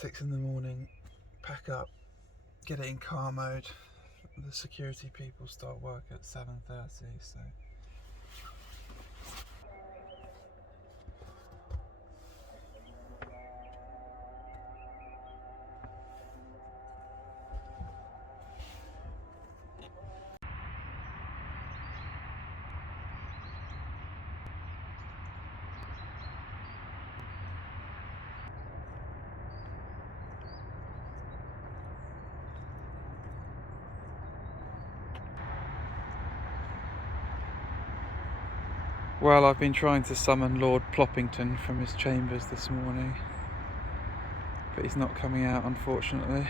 6 in the morning, pack up, get it in car mode. The security people start work at 7:30, so well, I've been trying to summon Lord Ploppington from his chambers this morning, but he's not coming out, unfortunately.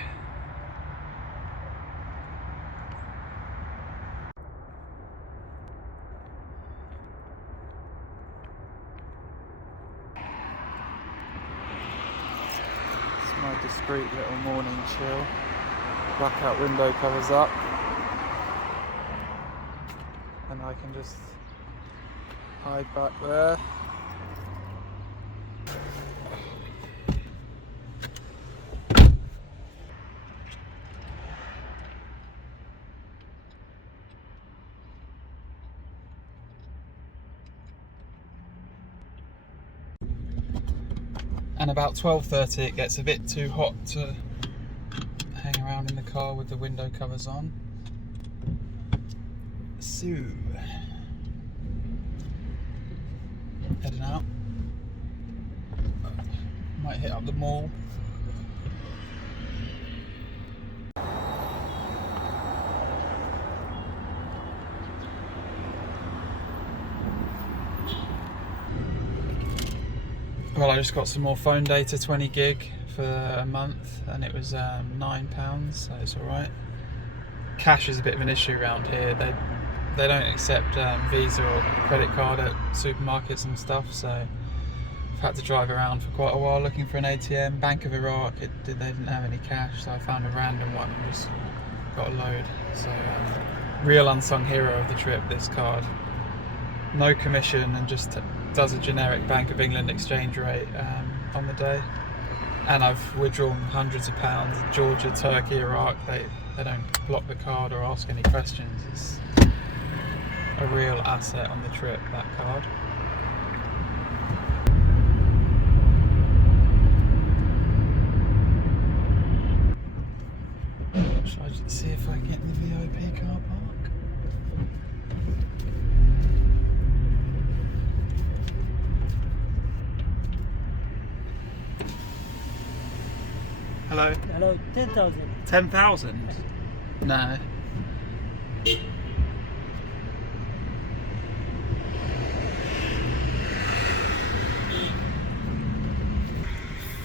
It's my discreet little morning chill. Blackout window covers up, and I can just hide back there. And about 12:30 it gets a bit too hot to hang around in the car with the window covers on. So, heading out. Might hit up the mall. Well, I just got some more phone data, 20 gig for a month, and it was £9, so it's alright. Cash is a bit of an issue around here. They don't accept Visa or credit card at supermarkets and stuff, so I've had to drive around for quite a while looking for an ATM. Bank of Iraq, they didn't have any cash, so I found a random one and just got a load. So real unsung hero of the trip, this card. No commission and just does a generic Bank of England exchange rate on the day. And I've withdrawn hundreds of pounds. Georgia, Turkey, Iraq, they don't block the card or ask any questions. It's a real asset on the trip, that card. Shall I just see if I can get in the VIP car park? Hello? Hello, 10,000. 10,000? No.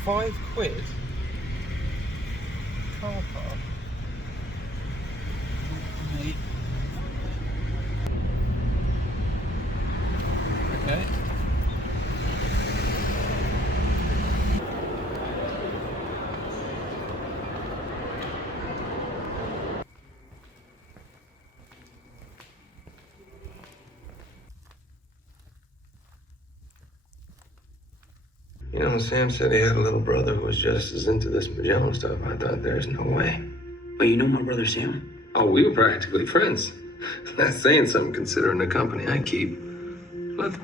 £5? Car park? Mate. Okay. You know, Sam said he had a little brother who was just as into this Magellan stuff. I thought, there's no way. But you know my brother Sam? Oh, we were practically friends. That's saying something considering the company I keep. But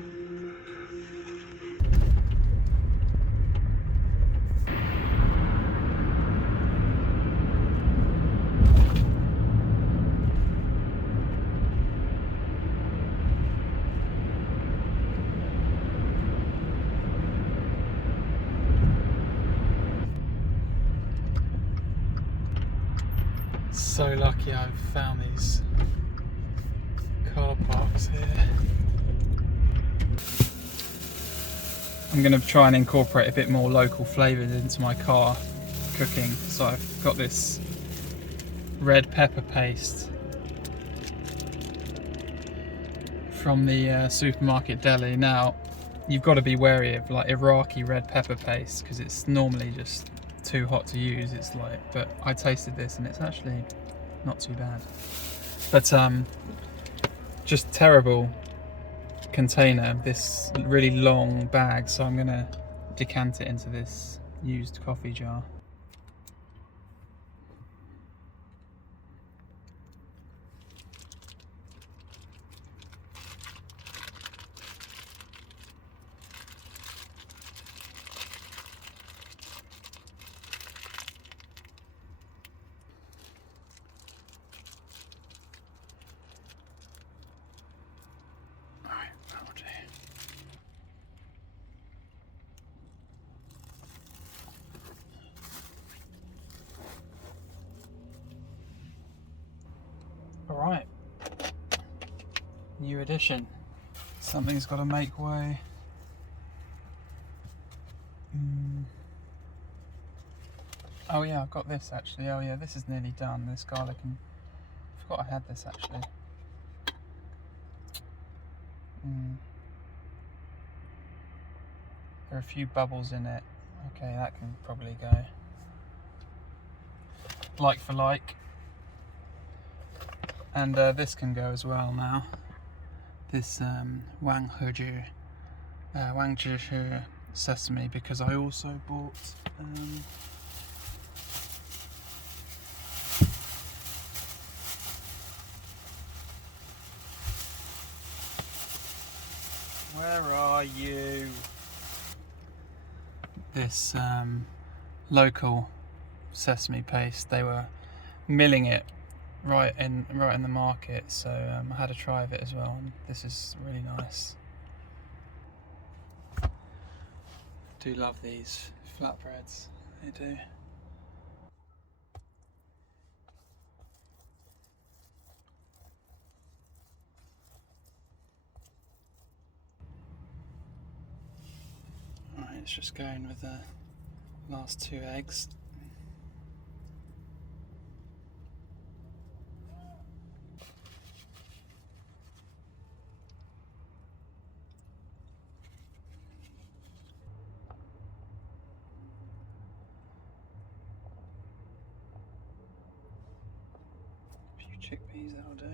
So lucky I've found these car parks here. I'm going to try and incorporate a bit more local flavours into my car cooking. So I've got this red pepper paste from the supermarket deli. Now, you've got to be wary of like Iraqi red pepper paste because it's normally just too hot to use. It's like, but I tasted this and it's actually not too bad. But just terrible container, this really long bag, so I'm gonna decant it into this used coffee jar. New edition. Something's got to make way. Oh yeah, I've got this actually. Oh yeah, this is nearly done. This garlic and I forgot I had this actually. There are a few bubbles in it. Okay, that can probably go. Like for like. And this can go as well now. This Wangzhou sesame, because I also bought where are you? This local sesame paste. They were milling it right in the market, so I had a try of it as well, and this is really nice. Do love these flatbreads, they do. Alright, it's just going with the last 2 eggs. Chickpeas, that'll do.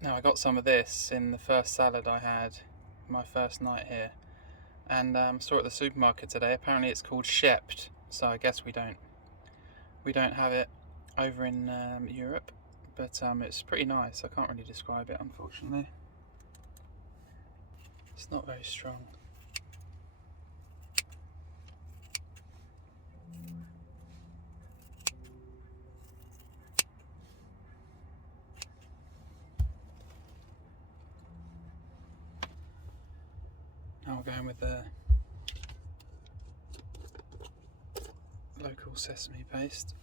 Now I got some of this in the first salad I had my first night here, and saw it at the supermarket today. Apparently it's called Shept. So I guess we don't have it over in Europe, but it's pretty nice. I can't really describe it, unfortunately. It's not very strong. Now we're going with the local sesame paste.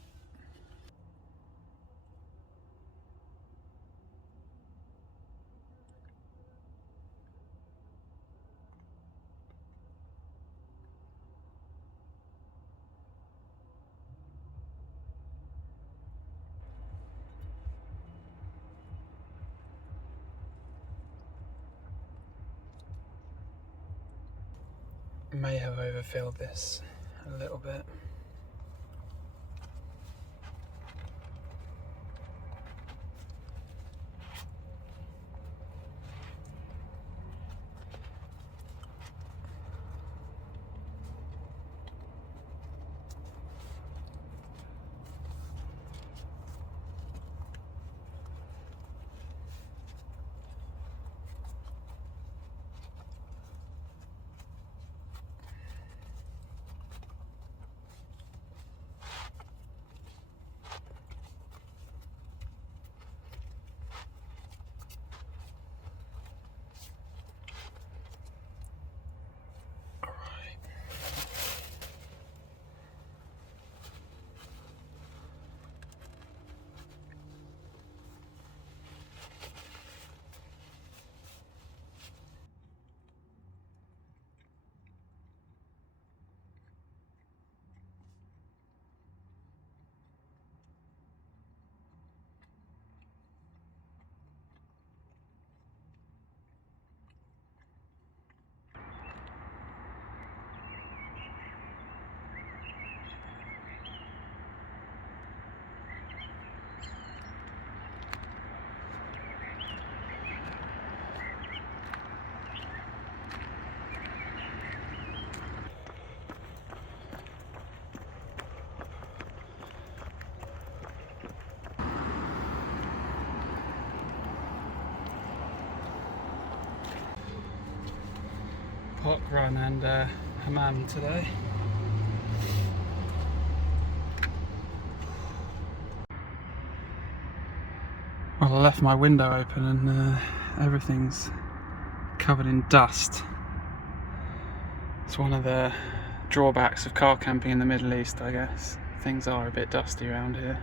May have overfilled this a little bit. Park run and hammam today. left my window open and everything's covered in dust. It's one of the drawbacks of car camping in the Middle East, I guess. Things are a bit dusty around here.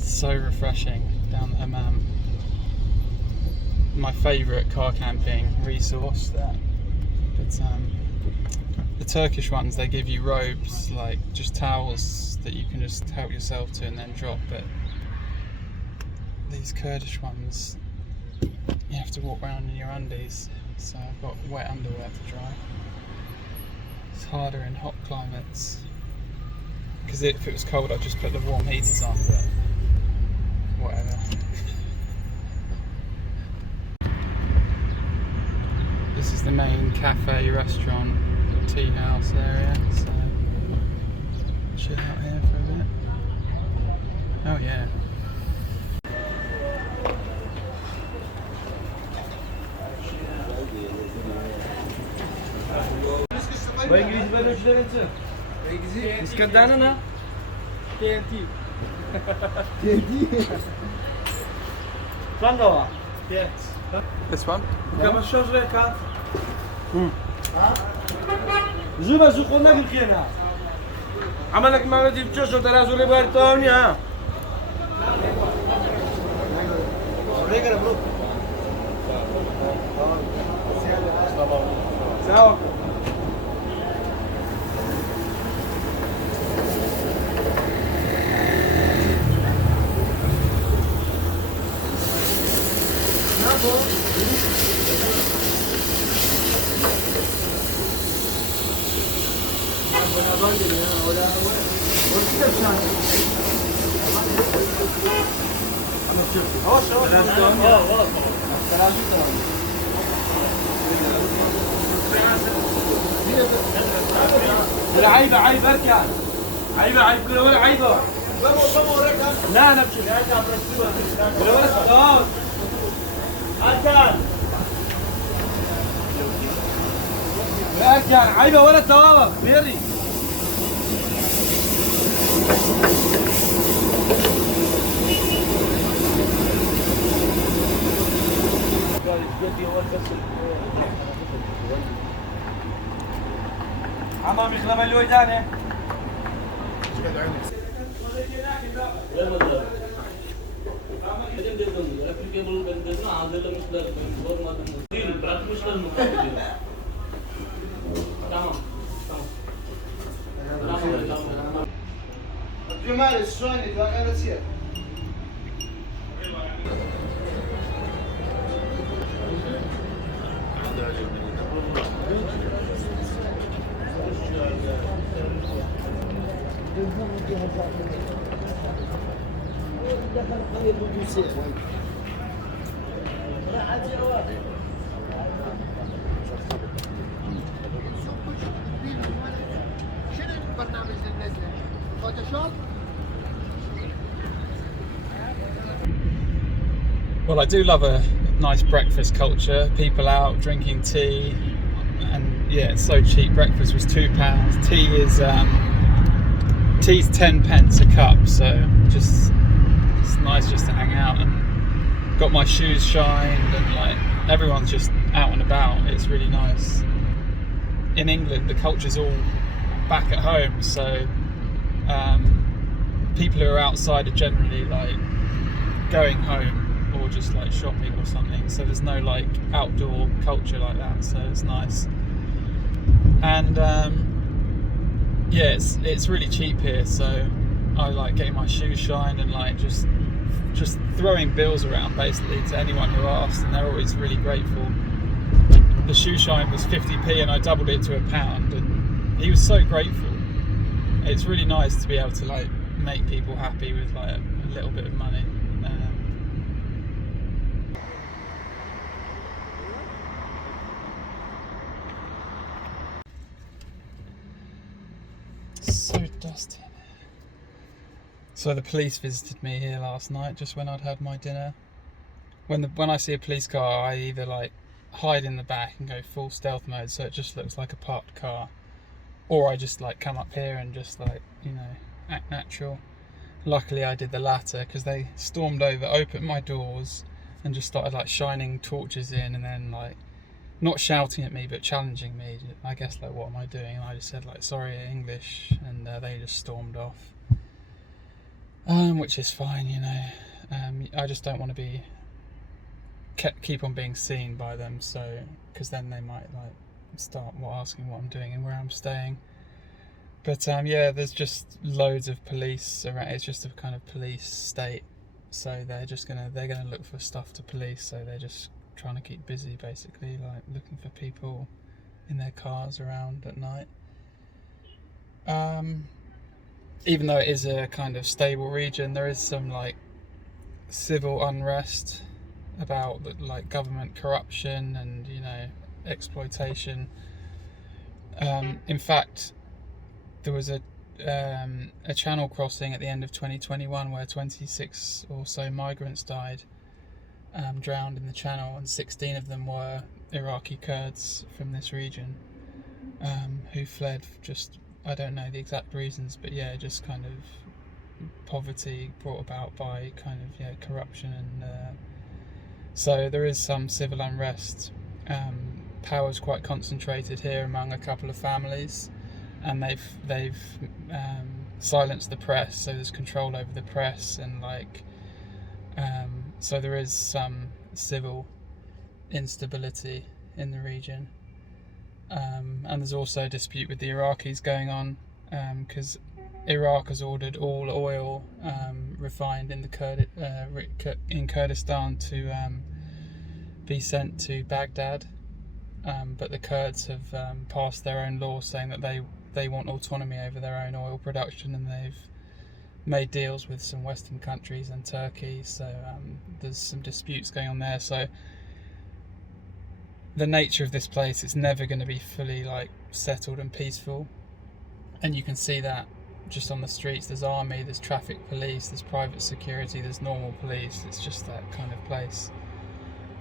So refreshing down the hammam. My favourite car camping resource. But the Turkish ones, they give you robes, like just towels that you can just help yourself to and then drop. But these Kurdish ones, you have to walk around in your undies. So I've got wet underwear to dry. It's harder in hot climates. Because if it was cold, I'd just put the warm heaters on, but whatever. This is the main cafe, restaurant, tea house area, so chill out here for a bit. Oh yeah. This one? زوبا زو خوندا بخينا عملك ما بدي بتشوشو ترى زوري بارتوني ها ساو عيبة عيب اركع عيبة عيب كل ولا عيبة لا انا بشوف كل ولا خلاص اركع عيبة ولا توابع بيري عمام يخلم اللي ويدانه جمال السوني تواقع نسير Well, I do love a nice breakfast culture. People out drinking tea, and yeah, it's so cheap. Breakfast was £2. Tea's 10 pence a cup, so just it's nice just to hang out. And got my shoes shined, and like everyone's just out and about. It's really nice. In England, the culture's all back at home, so people who are outside are generally like going home or just like shopping or something, so there's no like outdoor culture like that, so it's nice. And yeah, it's really cheap here, so I like getting my shoes shined and like just throwing bills around basically to anyone who asks, and they're always really grateful. the shoe shine was 50p and I doubled it to £1, and he was so grateful. It's really nice to be able to like make people happy with like a little bit of money. So dusty. So the police visited me here last night, just when I'd had my dinner. When I see a police car, I either like hide in the back and go full stealth mode, so it just looks like a parked car, or I just like come up here and just like, you know, act natural. Luckily I did the latter, because they stormed over, opened my doors and just started like shining torches in, and then like not shouting at me but challenging me. I guess like, what am I doing? And I just said like, sorry, English, and they just stormed off, which is fine, you know. I just don't want to be keep on being seen by them, so because then they might like start asking what I'm doing and where I'm staying. But yeah, there's just loads of police around. It's just a kind of police state, so they're gonna look for stuff to police, so they're just trying to keep busy, basically, like looking for people in their cars around at night. Even though it is a kind of stable region, there is some like civil unrest about like government corruption and, you know, exploitation. In fact, there was a channel crossing at the end of 2021 where 26 or so migrants died, drowned in the channel, and 16 of them were Iraqi Kurds from this region, who fled just, I don't know the exact reasons, but yeah, just kind of poverty brought about by kind of, yeah, corruption. And so there is some civil unrest. Power's quite concentrated here among a couple of families, and they've silenced the press, so there's control over the press, and like so there is some civil instability in the region, and there's also a dispute with the Iraqis going on, because Iraq has ordered all oil refined in in Kurdistan to be sent to Baghdad, but the Kurds have passed their own law saying that they want autonomy over their own oil production, and they've made deals with some Western countries and Turkey, so there's some disputes going on there. So the nature of this place is never going to be fully like settled and peaceful, and you can see that just on the streets. There's army, there's traffic police, there's private security, there's normal police. It's just that kind of place.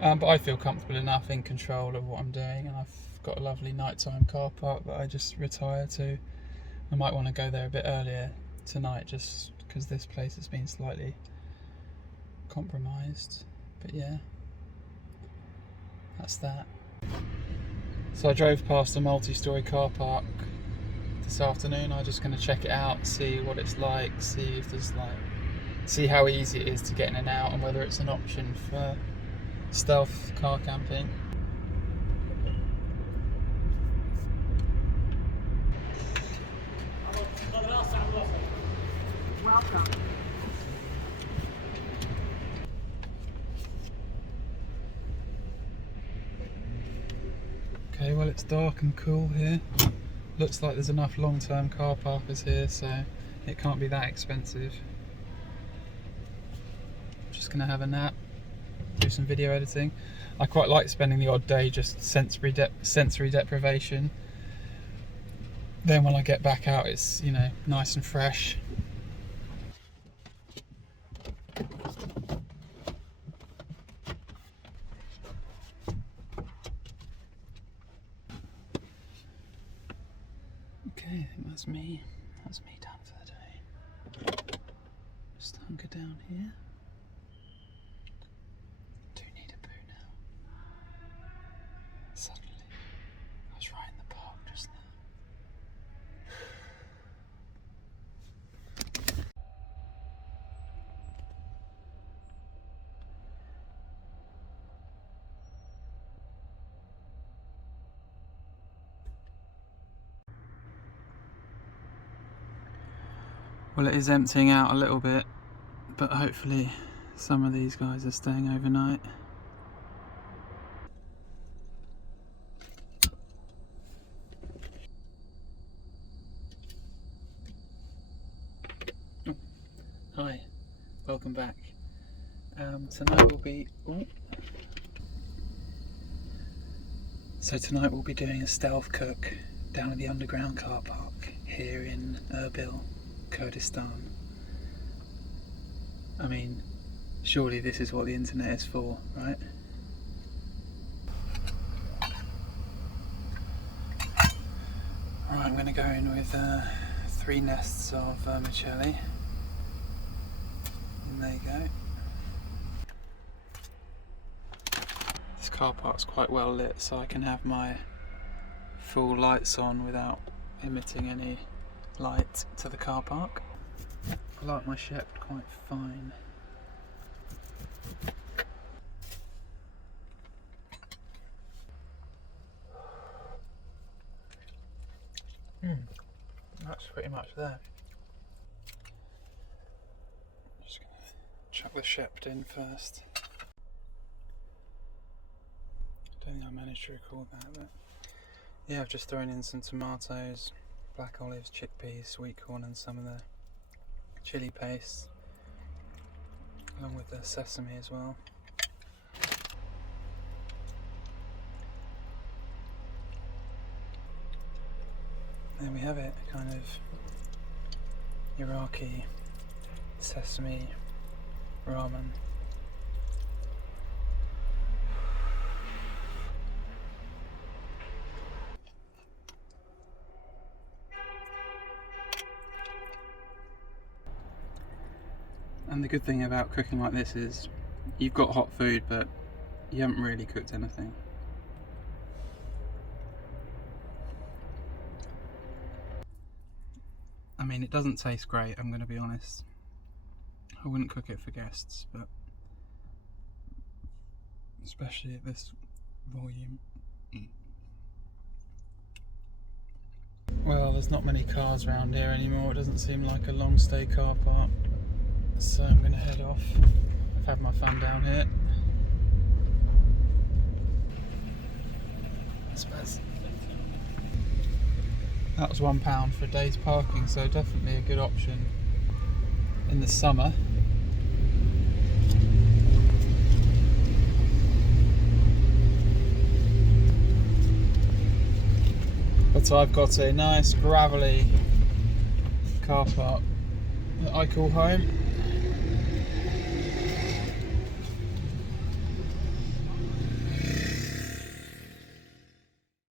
But I feel comfortable enough in control of what I'm doing, and I've got a lovely nighttime car park that I just retire to. I might want to go there a bit earlier tonight, just because this place has been slightly compromised. But yeah, that's that. So I drove past a multi-storey car park this afternoon. I'm just going to check it out, see what it's like, see if there's like, see how easy it is to get in and out, and whether it's an option for stealth car camping. Welcome. Okay, well, it's dark and cool here. Looks like there's enough long-term car parkers here, so it can't be that expensive. Just gonna have a nap, do some video editing. I quite like spending the odd day just sensory deprivation. Then when I get back out, it's, you know, nice and fresh. Okay, I think that's me. That's me done for the day. Just hunker down here. Do need a poo now. Suddenly, I was right in the park just now. Well, it is emptying out a little bit, but hopefully some of these guys are staying overnight. Hi, welcome back. Tonight we'll be tonight we'll be doing a stealth cook down at the underground car park here in Erbil, Kurdistan. I mean, surely this is what the internet is for, right? Right, I'm going to go in with 3 nests of vermicelli. And there you go. This car park's quite well lit, so I can have my full lights on without emitting any light to the car park. I like my Shep quite fine. That's pretty much there. Just gonna chuck the Shep in first. I don't think I managed to record that, but yeah, I've just thrown in some tomatoes, black olives, chickpeas, sweet corn, and some of the chili paste, along with the sesame as well. There we have it, kind of Iraqi sesame ramen. And the good thing about cooking like this is you've got hot food, but you haven't really cooked anything. I mean, it doesn't taste great, I'm going to be honest. I wouldn't cook it for guests, but especially at this volume. Well, there's not many cars around here anymore. It doesn't seem like a long stay car park. So I'm going to head off. I've had my fun down here. I suppose that was £1 for a day's parking, so definitely a good option in the summer. But I've got a nice gravelly car park that I call home.